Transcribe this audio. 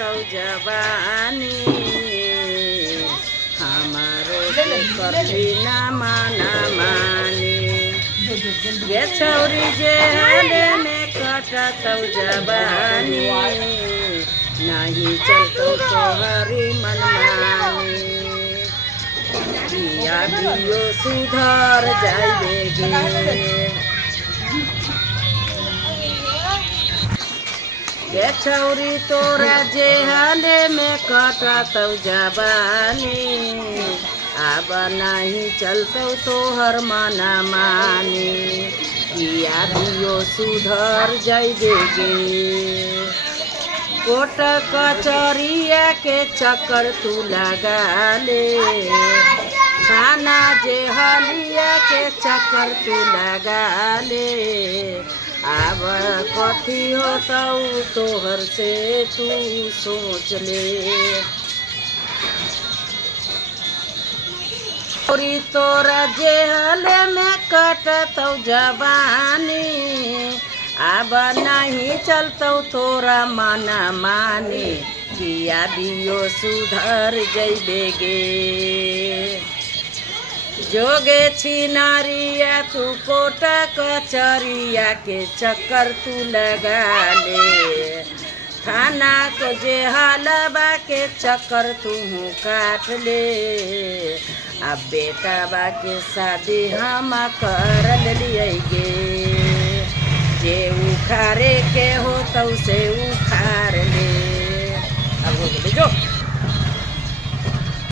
तो जवानी हमारो के कभी ना माना मानी गे छौरी जे हाले में कटतौ जवानी नहीं चलतो तोहरी मनमानी बिया बियो सुधर जाइबे गे छौरी तोरा जे हाले में कटतौ जवानी अब नहीं चलतौ तोहर मना मानी बिया बियो सुधर जाइबे गे कोट कचरिया के चक्कर तू लगा ले खाना जे हलिया के चक्कर तू लगा ले अब कथी होतौ तोहर से तू सोच ले औरी तोरा जेहल में कटतौ जवानी अब नहीं चलतौ तोरा मना मानी बिया बियो सुधर जइबे गे जोगे छिनारिया तू कोट कचरिया के चक्कर तू लगा ले थाना को जे हलबा के चक्कर तू काट ले अब बेटा बा के शादी हम कर लिए गे जे उखारे के हो तो से उखाड़ ले अब हो गए जो